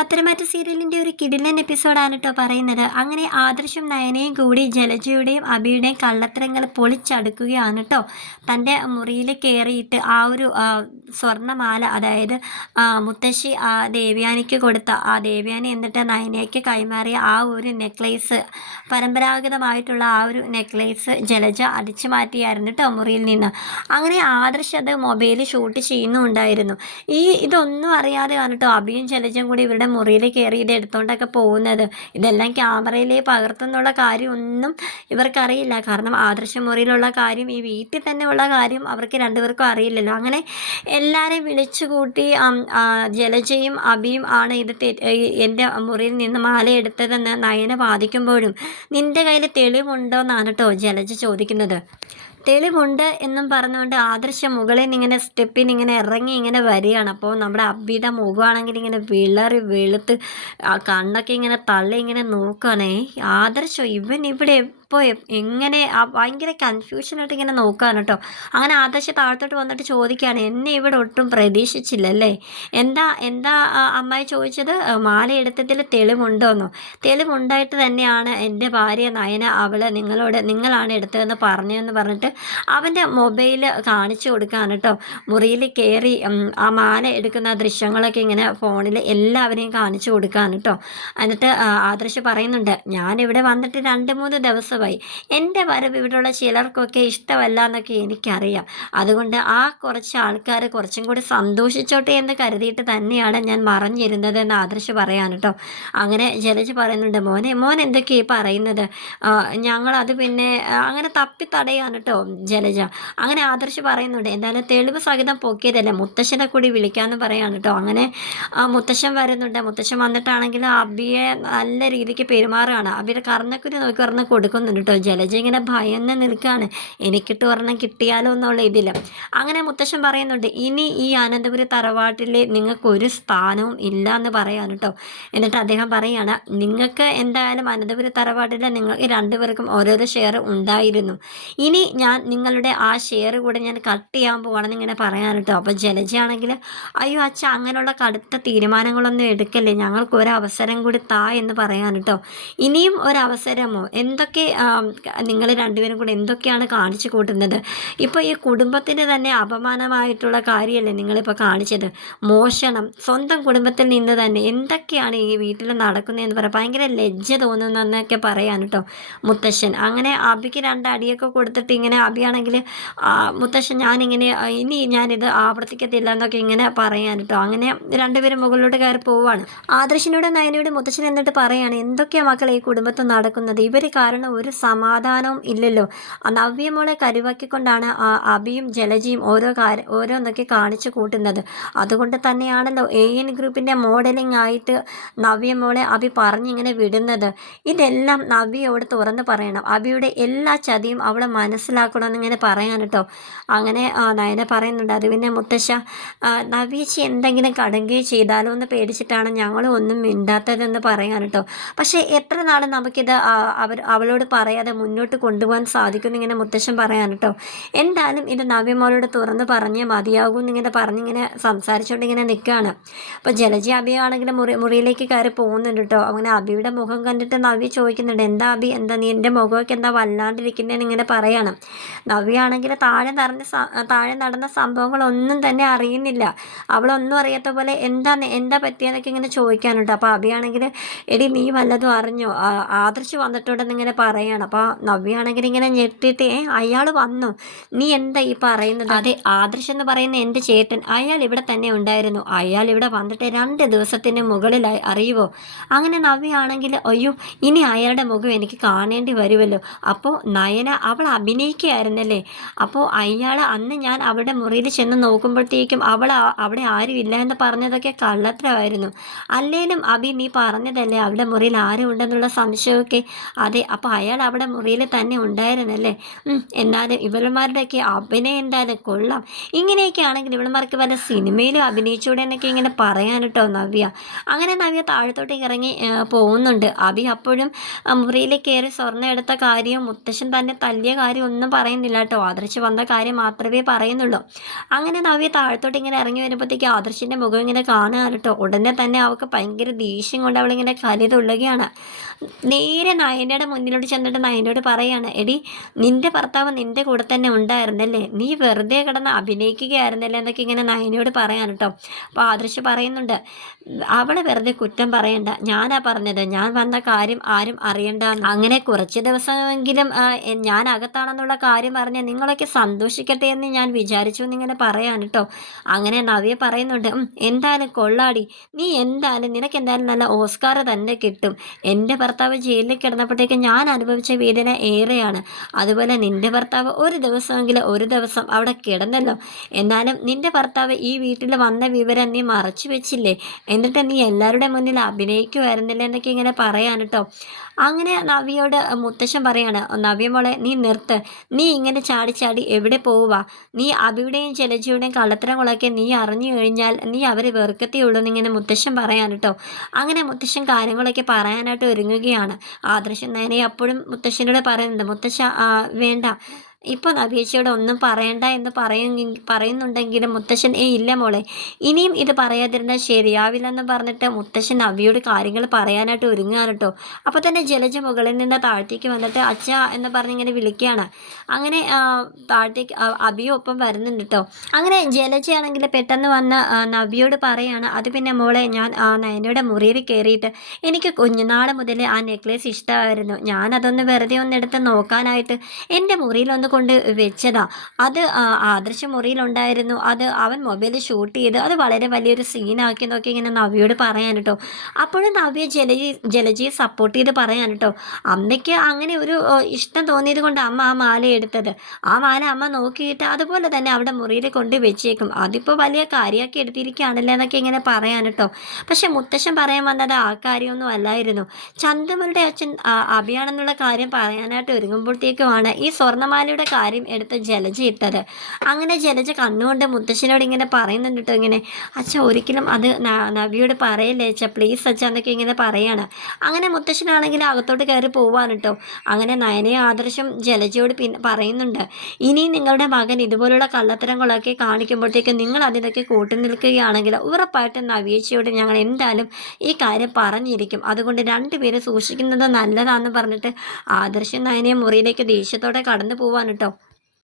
പത്തരമാറ്റ സീരിയലിൻ്റെ ഒരു കിടിലൻ എപ്പിസോഡാണ് കേട്ടോ പറയുന്നത്. അങ്ങനെ ആദർശും നയനയും കൂടി ജലജയുടെയും അഭിയുടെയും കള്ളത്തരങ്ങൾ പൊളിച്ചടുക്കുകയാണ് കേട്ടോ. തൻ്റെ മുറിയിൽ കയറിയിട്ട് ആ ഒരു സ്വർണ്ണമാല, അതായത് മുത്തശ്ശി ദേവയാനിക്ക് കൊടുത്ത ആ ദേവയാനി എന്നിട്ട് നയനയ്ക്ക് കൈമാറിയ ആ ഒരു നെക്ലേസ്, പരമ്പരാഗതമായിട്ടുള്ള ആ ഒരു നെക്ലേസ് ജലജ അടിച്ചു മാറ്റിയായിരുന്നു കേട്ടോ മുറിയിൽ നിന്ന്. അങ്ങനെ ആദർശ് അത് മൊബൈൽ ഷൂട്ട് ചെയ്യുന്നുണ്ടായിരുന്നു. ഇതൊന്നും അറിയാതെയാണ് കേട്ടോ അഭിയും ജലജയും കൂടി ഇവരുടെ മുറിയിൽ കയറി ഇത് എടുത്തോണ്ടൊക്കെ പോകുന്നത്. ഇതെല്ലാം ക്യാമറയിൽ പകർത്തുന്നുള്ള കാര്യമൊന്നും ഇവർക്കറിയില്ല. കാരണം ആദർശ മുറിയിലുള്ള കാര്യം, ഈ വീട്ടിൽ തന്നെ ഉള്ള കാര്യം അവർക്ക് രണ്ടുപേർക്കും അറിയില്ലല്ലോ. അങ്ങനെ എല്ലാവരെയും വിളിച്ചു കൂട്ടി ജലജയും അഭിയും ആണ് ഇത് എൻ്റെ മുറിയിൽ നിന്ന് മാല എടുത്തതെന്ന് നയന വാദിക്കുമ്പോഴും നിൻ്റെ കയ്യിൽ തെളിവുണ്ടോ എന്നാണ് കേട്ടോ ജലജ ചോദിക്കുന്നത്. തെളിവുണ്ട് എന്നും പറഞ്ഞുകൊണ്ട് ആദർശം മുകളിൽ നിന്ന് ഇങ്ങനെ സ്റ്റെപ്പിന് ഇങ്ങനെ ഇറങ്ങി ഇങ്ങനെ വരികയാണ്. അപ്പോൾ നമ്മുടെ അബ്ബിയുടെ മുഖമാണെങ്കിൽ ഇങ്ങനെ വിളറി വെളുത്ത് കണ്ണൊക്കെ ഇങ്ങനെ തള്ളി ഇങ്ങനെ നോക്കുകയാണേ. ആദർശം ഇവൻ ഇവിടെ ഇപ്പോൾ എങ്ങനെ ഭയങ്കര കൺഫ്യൂഷനായിട്ട് ഇങ്ങനെ നോക്കുകയാണ് കേട്ടോ. അങ്ങനെ ആദർശം താഴത്തോട്ട് വന്നിട്ട് ചോദിക്കുകയാണ്, എന്നെ ഇവിടെ ഒട്ടും പ്രതീക്ഷിച്ചില്ലല്ലേ? എന്താ എന്താ അമ്മായി ചോദിച്ചത്? മാല എടുത്തതിൽ തെളിവുണ്ടോന്നോ? തെളിവുണ്ടായിട്ട് തന്നെയാണ് എൻ്റെ ഭാര്യ നയന നിങ്ങളാണ് എടുത്തതെന്ന് പറഞ്ഞതെന്ന് പറഞ്ഞിട്ട് അവൻ്റെ മൊബൈൽ കാണിച്ചു കൊടുക്കുകയാണ് കേട്ടോ. മുറിയിൽ കയറി ആ മാല എടുക്കുന്ന ദൃശ്യങ്ങളൊക്കെ ഇങ്ങനെ ഫോണിൽ എല്ലാവരെയും കാണിച്ചു കൊടുക്കുകയാണ് കേട്ടോ. എന്നിട്ട് ആദർശ് പറയുന്നുണ്ട്, ഞാനിവിടെ വന്നിട്ട് 2-3 ദിവസമായി. എൻ്റെ വരവ് ഇവിടെയുള്ള ചിലർക്കൊക്കെ ഇഷ്ടമല്ല എന്നൊക്കെ എനിക്കറിയാം. അതുകൊണ്ട് കുറച്ച് ആൾക്കാർ കുറച്ചും കൂടി സന്തോഷിച്ചോട്ടെ എന്ന് കരുതിയിട്ട് തന്നെയാണ് ഞാൻ മറഞ്ഞിരുന്നത് എന്ന് ആദർശ് പറയാണ് കേട്ടോ. അങ്ങനെ ജലജ് പറയുന്നുണ്ട്, മോൻ എന്തൊക്കെയാണ് പറയുന്നത്? ഞങ്ങളത് പിന്നെ അങ്ങനെ തപ്പി തടയാണ് കേട്ടോ ജലജ. അങ്ങനെ ആദർശ് പറയുന്നുണ്ട്, എന്തായാലും തെളിവ് സഹിതം പൊക്കിയതല്ലേ, മുത്തശ്ശനെ കൂടി വിളിക്കാമെന്ന് പറയാണ് കേട്ടോ. അങ്ങനെ മുത്തശ്ശൻ വരുന്നുണ്ട്. മുത്തശ്ശൻ വന്നിട്ടാണെങ്കിൽ അബിയെ നല്ല രീതിക്ക് പെരുമാറുകയാണ്. അബിയുടെ കർണക്കുരി നോക്കി ഒരെണ്ണം കൊടുക്കുന്നുണ്ട് കേട്ടോ. ജലജ ഇങ്ങനെ ഭയന്ന് നിൽക്കുകയാണ്, എനിക്കിട്ട് ഒരെണ്ണം കിട്ടിയാലോ എന്നുള്ള ഇതിൽ. അങ്ങനെ മുത്തശ്ശൻ പറയുന്നുണ്ട്, ഇനി ഈ അനന്തപുരി തറവാട്ടിൽ നിങ്ങൾക്കൊരു സ്ഥാനവും ഇല്ല എന്ന് പറയാണ് കേട്ടോ. എന്നിട്ട് അദ്ദേഹം പറയുകയാണ്, നിങ്ങൾക്ക് എന്തായാലും അനന്തപുരി തറവാട്ടിൽ നിങ്ങൾക്ക് രണ്ടുപേർക്കും ഓരോരോ ഷെയർ ഉണ്ടായിരുന്നു. ഇനി ഞാൻ നിങ്ങളുടെ ആ ഷെയർ കൂടെ ഞാൻ കട്ട് ചെയ്യാൻ പോകണമെന്ന് ഇങ്ങനെ പറയാൻ കേട്ടോ. അപ്പോൾ ജലജയാണെങ്കിൽ, അയ്യോ അച്ഛ, അങ്ങനെയുള്ള കടുത്ത തീരുമാനങ്ങളൊന്നും എടുക്കല്ലേ, ഞങ്ങൾക്ക് ഒരവസരം കൂടി താ എന്ന് പറയാൻ കേട്ടോ. ഇനിയും ഒരവസരമോ? എന്തൊക്കെ നിങ്ങൾ രണ്ടുപേരും കൂടെ എന്തൊക്കെയാണ് കാണിച്ചു കൂട്ടുന്നത്? ഇപ്പോൾ ഈ കുടുംബത്തിന് തന്നെ അപമാനമായിട്ടുള്ള കാര്യമല്ലേ നിങ്ങളിപ്പോൾ കാണിച്ചത്? മോഷണം, സ്വന്തം കുടുംബത്തിൽ നിന്ന് തന്നെ എന്തൊക്കെയാണ് ഈ വീട്ടിൽ നടക്കുന്നതെന്ന് പറയാം. ഭയങ്കര ലജ്ജ തോന്നുന്നതെന്നൊക്കെ പറയാൻ കേട്ടോ മുത്തശ്ശൻ. അങ്ങനെ അബിക്ക് 2 അടിയൊക്കെ കൊടുത്തിട്ട് ഇങ്ങനെ അബിയാണെങ്കിൽ, മുത്തശ്ശൻ ഇനി ഞാനിത് ആവർത്തിക്കത്തില്ല എന്നൊക്കെ ഇങ്ങനെ പറയാൻ കേട്ടോ. അങ്ങനെ രണ്ടുപേരും മുകളിലോട്ട് കയറി പോവാണ്. ആദർശിനോട് നയനയോട് മുത്തശ്ശൻ എന്നിട്ട് പറയാണ്, എന്തൊക്കെയാണ് മക്കളെ ഈ കുടുംബത്തിൽ നടക്കുന്നത്? ഇവർ കാരണം ഒരു സമാധാനവും ഇല്ലല്ലോ. നവ്യമോളെ കരുവാക്കിക്കൊണ്ടാണ് അബിയും ജലജയും ഓരോന്നൊക്കെ കാണിച്ചു കൂട്ടുന്നത്. അതുകൊണ്ട് തന്നെയാണല്ലോ AN ഗ്രൂപ്പിൻ്റെ മോഡലിംഗ് ആയിട്ട് നവ്യമോളെ അബി പറഞ്ഞിങ്ങനെ വിടുന്നത്. ഇതെല്ലാം നവ്യയോട് തുറന്ന് പറയണം. അബിയുടെ എല്ലാ ചതിയും അവളെ മനസ്സിലാക്കണമെന്നിങ്ങനെ പറയാൻ കേട്ടോ. അങ്ങനെ നയന പറയുന്നുണ്ട്, അത് പിന്നെ മുത്തശ്ശ, നവ്യേച്ചി എന്തെങ്കിലും കടുങ്കയും ചെയ്താലോ എന്ന് പേടിച്ചിട്ടാണ് ഞങ്ങളും ഒന്നും മിണ്ടാത്തതെന്ന് പറയാൻ കേട്ടോ. പക്ഷേ എത്ര നാൾ നമുക്കിത് അവളോട് പറയാതെ മുന്നോട്ട് കൊണ്ടുപോകാൻ സാധിക്കുമെന്ന് ഇങ്ങനെ മുത്തശ്ശൻ പറയാൻ കേട്ടോ. എന്തായാലും ഇത് നവ്യമോളോട് തുറന്ന് പറഞ്ഞേ മതിയാകും എന്നിങ്ങനെ പറഞ്ഞിങ്ങനെ സംസാരിച്ചുകൊണ്ട് ഇങ്ങനെ നിൽക്കുകയാണ്. അപ്പോൾ ജലജി അബിയാണെങ്കിൽ മുറിയിലേക്ക് കയറി പോകുന്നുണ്ട് കേട്ടോ. അങ്ങനെ അബിയുടെ മുഖം കണ്ടിട്ട് നവ്യ ചോദിക്കുന്നുണ്ട്, എന്താ അബി, എന്താ നീ എൻ്റെ മുഖമൊക്കെ എന്താ വല്ലാണ്ടിരിക്കുന്നതെന്ന് ഇങ്ങനെ പറയണം. നവ്യാണെങ്കിൽ താഴെ നടന്ന സംഭവങ്ങളൊന്നും തന്നെ അറിയുന്നില്ല. അവളൊന്നും അറിയാത്ത പോലെ എന്താ പറ്റിയെന്നൊക്കെ ഇങ്ങനെ ചോദിക്കാനുണ്ട്. അപ്പോൾ അബിയാണെങ്കിൽ, എടി നീ വല്ലതും അറിഞ്ഞോ, ആദർശ് വന്നിട്ടുണ്ടെന്ന് ഇങ്ങനെ പറയാണ്. അപ്പോൾ നവ്യാണെങ്കിൽ ഇങ്ങനെ ഞെട്ടിയിട്ട്, അയാൾ വന്നു, നീ എന്താ ഈ പറയുന്നത്? അതെ, ആദർശ് എന്ന് പറയുന്ന എൻ്റെ ചേട്ടൻ, അയാൾ ഇവിടെ തന്നെ ഉണ്ടായിരുന്നു. അയാൾ ഇവിടെ വന്നിട്ട് 2 ദിവസത്തിന് മുകളിലായി, അറിയുമോ? അങ്ങനെ നവ്യാണെങ്കിൽ, അയ്യോ, ഇനി അയാളുടെ മുഖം എനിക്ക് കാണേണ്ടി വരുമല്ലോ. അപ്പോൾ നയന അവൾ അഭിനയിക്കുകയായിരുന്നല്ലേ? അപ്പോൾ അയാൾ അന്ന് ഞാൻ അവളുടെ മുറിയിൽ ചെന്ന് നോക്കുമ്പോഴത്തേക്കും അവിടെ ആരും ഇല്ല എന്ന് പറഞ്ഞതൊക്കെ കള്ളത്തരമായിരുന്നു. അല്ലേലും അഭി, നീ പറഞ്ഞതല്ലേ അവിടെ മുറിയിൽ ആരും ഉണ്ടെന്നുള്ള സംശയമൊക്കെ? അതെ, അപ്പോൾ അയാൾ അയാൾ അവിടെ മുറിയിൽ തന്നെ ഉണ്ടായിരുന്നല്ലേ. എന്നാലും ഇവളുമാരുടെയൊക്കെ അഭിനയം എന്തായാലും കൊള്ളാം. ഇങ്ങനെയൊക്കെ ആണെങ്കിൽ ഇവളുമാർക്ക് വല്ല സിനിമയിലും അഭിനയിച്ചൂടെ എന്നൊക്കെ ഇങ്ങനെ പറയാൻ കേട്ടോ നവ്യ. അങ്ങനെ നവ്യ താഴത്തോട്ടേക്ക് ഇറങ്ങി പോകുന്നുണ്ട്. അഭി അപ്പോഴും മുറിയിൽ കയറി സ്വർണ്ണം എടുത്ത കാര്യവും മുത്തശ്ശൻ തന്നെ തല്ലിയ കാര്യം ഒന്നും പറയുന്നില്ല കേട്ടോ. ആദർശ് വന്ന കാര്യം മാത്രമേ പറയുന്നുള്ളൂ. അങ്ങനെ നവ്യ താഴത്തോട്ട് ഇങ്ങനെ ഇറങ്ങി വരുമ്പോഴത്തേക്ക് ആദർശിൻ്റെ മുഖം ഇങ്ങനെ കാണുകയാണ് കേട്ടോ. ഉടനെ തന്നെ അവൾക്ക് ഭയങ്കര ദേഷ്യം കൊണ്ട് അവളിങ്ങനെ കലി തുള്ളുകയാണ്. നേരെ നയനയുടെ മുന്നിലോട്ട് ചെന്നിട്ട് നയനയോട് പറയാണ്, എടി നിന്റെ ഭർത്താവ് നിന്റെ കൂടെ തന്നെ ഉണ്ടായിരുന്നല്ലേ, നീ വെറുതെ കിടന്ന് അഭിനയിക്കുകയായിരുന്നല്ലേ എന്നൊക്കെ ഇങ്ങനെ നയനയോട് പറയാൻ കേട്ടോ. അപ്പോൾ ആദർശ് പറയുന്നുണ്ട്, അവളെ വെറുതെ കുറ്റം പറയണ്ട, ഞാനാ പറഞ്ഞത്, ഞാൻ വന്ന കാര്യം ആരും അറിയണ്ട, അങ്ങനെ കുറച്ച് ദിവസമെങ്കിലും ഞാൻ അകത്താണെന്നുള്ള കാര്യം പറഞ്ഞ് നിങ്ങളൊക്കെ സന്തോഷിക്കട്ടെ എന്ന് ഞാൻ വിചാരിച്ചു എന്നിങ്ങനെ പറയാൻ കേട്ടോ. അങ്ങനെ നവ്യ പറയുന്നുണ്ട്, എന്തായാലും കൊള്ളാടി, നീ എന്തായാലും നിനക്ക് എന്തായാലും നല്ല ഓസ്കാർ തന്നെ കിട്ടും. എൻ്റെ ഭർത്താവ് ജയിലിൽ കിടന്നപ്പോഴത്തേക്ക് ഞാൻ അനുഭവിച്ച വേദന ഏറെയാണ്. അതുപോലെ നിൻ്റെ ഭർത്താവ് ഒരു ദിവസം അവിടെ കിടന്നല്ലോ. എന്നാലും നിൻ്റെ ഭർത്താവ് ഈ വീട്ടിൽ വന്ന വിവരം നീ മറച്ചു വെച്ചില്ലേ, എന്നിട്ട് നീ എല്ലാവരുടെ മുന്നിൽ അഭിനയിക്കുമായിരുന്നില്ല എന്നൊക്കെ ഇങ്ങനെ പറയാൻ കേട്ടോ. അങ്ങനെ നവ്യയോട് മുത്തശ്ശൻ പറയാണ്, നവ്യ മോളെ നീ നിർത്ത്, നീ ഇങ്ങനെ ചാടി ചാടി എവിടെ പോവുക, നീ അഭിയുടെയും ജലജയുടെയും കള്ളത്തരങ്ങളൊക്കെ നീ അറിഞ്ഞു കഴിഞ്ഞാൽ നീ അവരെ വെറുക്കത്തേ ഉള്ളൂ എന്നിങ്ങനെ മുത്തശ്ശൻ പറയാൻ കേട്ടോ. അങ്ങനെ മുത്തശ്ശൻ കാര്യങ്ങളൊക്കെ പറയാനായിട്ട് ഒരുങ്ങുകയാണ്. ആദർശം നേരെ അപ്പോഴും മുത്തശ്ശനോട് പറയുന്നുണ്ട്, മുത്തശ്ശ വേണ്ട, ഇപ്പോൾ നവ്യേച്ചിയോട് ഒന്നും പറയണ്ട എന്ന് പറയുന്നുണ്ടെങ്കിലും മുത്തശ്ശൻ ഇല്ല മോളെ, ഇനിയും ഇത് പറയാതിരുന്നാൽ ശരിയാവില്ലെന്ന് പറഞ്ഞിട്ട് മുത്തശ്ശൻ നവ്യയോട് കാര്യങ്ങൾ പറയാനായിട്ട് ഒരുങ്ങുകയാണ് കേട്ടോ. അപ്പോൾ തന്നെ ജലജ മുകളിൽ നിന്ന് താഴത്തേക്ക് വന്നിട്ട് അച്ഛ എന്ന് പറഞ്ഞിങ്ങനെ വിളിക്കുകയാണ്. അങ്ങനെ താഴത്തേക്ക് അഭിയും ഒപ്പം വരുന്നുണ്ട് കേട്ടോ. അങ്ങനെ ജലജയാണെങ്കിൽ പെട്ടെന്ന് വന്ന് നവ്യയോട് പറയാണ്, അത് പിന്നെ മോളെ ഞാൻ നയനയുടെ മുറിയിൽ കയറിയിട്ട് എനിക്ക് കുഞ്ഞുനാൾ മുതലേ ആ നെക്ലേസ് ഇഷ്ടമായിരുന്നു. ഞാനതൊന്ന് വെറുതെ ഒന്ന് എടുത്ത് നോക്കാനായിട്ട് എൻ്റെ മുറിയിലൊന്ന് കൊണ്ട് വെച്ചതാ. അത് ആദർശ മുറിയിലുണ്ടായിരുന്നു. അത് അവൻ മൊബൈൽ ഷൂട്ട് ചെയ്ത് അത് വളരെ വലിയൊരു സീനാക്കി നോക്കി ഇങ്ങനെ നവ്യയോട് പറയാൻ കേട്ടോ. അപ്പോഴും നവ്യ ജലജയെ സപ്പോർട്ട് ചെയ്ത് പറയാൻ കേട്ടോ. അമ്മയ്ക്ക് അങ്ങനെ ഒരു ഇഷ്ടം തോന്നിയത് കൊണ്ട് അമ്മ ആ മാല എടുത്തത്. ആ മാല അമ്മ നോക്കിയിട്ട് അതുപോലെ തന്നെ അവിടെ മുറിയിൽ കൊണ്ട് വെച്ചേക്കും. അതിപ്പോൾ വലിയ കാര്യമാക്കി എടുത്തിരിക്കുകയാണല്ലോ എന്നൊക്കെ ഇങ്ങനെ പറയാൻ കേട്ടോ. പക്ഷെ മുത്തശ്ശൻ പറയാൻ വന്നത് ആ കാര്യമൊന്നും അല്ലായിരുന്നു. ചന്തുമരുടെ അച്ഛൻ അഭിയാണെന്നുള്ള കാര്യം പറയാനായിട്ട് ഒരുങ്ങുമ്പോഴത്തേക്കുമാണ് ഈ സ്വർണ്ണമാലയുടെ കാര്യം എടുത്ത് ജലജ ഇട്ടത്. അങ്ങനെ ജലജ കണ്ണുകൊണ്ട് മുത്തശ്ശനോട് ഇങ്ങനെ പറയുന്നുണ്ട് കേട്ടോ. ഇങ്ങനെ അച്ഛ ഒരിക്കലും അത് നവ്യയോട് പറയല്ലേ അച്ഛ, പ്ലീസ് അച്ഛ എന്നൊക്കെ ഇങ്ങനെ പറയാണ്. അങ്ങനെ മുത്തശ്ശനാണെങ്കിൽ അകത്തോട്ട് കയറി പോവാണ് കേട്ടോ. അങ്ങനെ നയനയും ആദർശം ജലജയോട് പറയുന്നുണ്ട്, ഇനി നിങ്ങളുടെ മകൻ ഇതുപോലുള്ള കള്ളത്തരങ്ങളൊക്കെ കാണിക്കുമ്പോഴത്തേക്ക് നിങ്ങൾ അതിനൊക്കെ കൂട്ടുനിൽക്കുകയാണെങ്കിൽ ഉറപ്പായിട്ടും നവ്യേച്ചിയോട് ഞങ്ങൾ എന്തായാലും ഈ കാര്യം പറഞ്ഞിരിക്കും. അതുകൊണ്ട് രണ്ടുപേരും സൂക്ഷിക്കുന്നത് നല്ലതാണെന്ന് പറഞ്ഞിട്ട് ആദർശം നയനയെ മുറിയിലേക്ക് ദേഷ്യത്തോടെ കടന്നു പോവാൻ കേട്ടോ.